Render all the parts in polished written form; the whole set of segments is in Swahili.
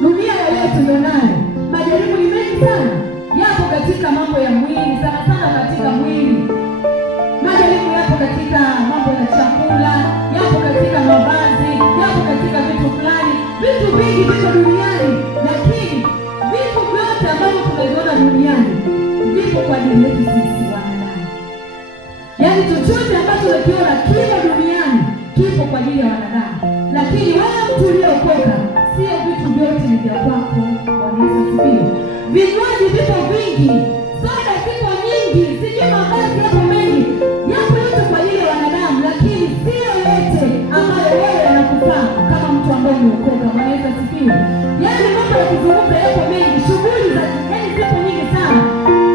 Dunia ya leo tulionayo, majaribu ni mengi sana, yapo katika mambo ya mwili, sana sana katika mwili. Majaribu yapo katika mambo ya chakula, yapo katika mavazi, yapo katika vitu fulani. Vitu vingi viko duniani, lakini vitu vyote ambavyo tumeviona duniani vipo kwa ajili yetu sisi wanadamu. Yaani chochote ambacho unakiona kipo duniani kipo kwa ajili ya wanadamu, lakini wewe mtu uliokoka, sio vitu vyote ni vya kwako. Bwana Yesu asifiwe. Vinywaji vipo vingi, soda zipo nyingi, sijui mavazi yapo mengi, yapo yote kwa ajili ya wanadamu, lakini sio yote ambayo wewe yanakufaa kama mtu ambaye umeokoka. Bwana Yesu asifiwe. Yaani mambo ya kuzungumza yapo mengi, shughuli za yaani zipo nyingi sana.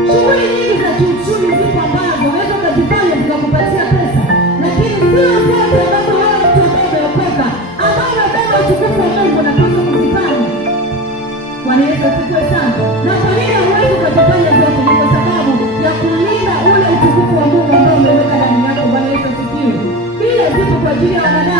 Shughuli nyingi za kiuchumi zipo ambazo unaweza ukazifanya zikakupatia pesa, lakini sio zote ambazo wewe mtu ambaye umeokoka, ambaye unabeba utukufu wa Mungu unapaswa kuzifanya. Bwana Yesu asifiwe sana. Na kwa nini huwezi ukazifanya zote? Ni kwa sababu ya kulinda ule utukufu wa Mungu ambao umeweka ndani yako. Bwana Yesu asifiwe. Bila zipo kwa ajili ya wanadamu.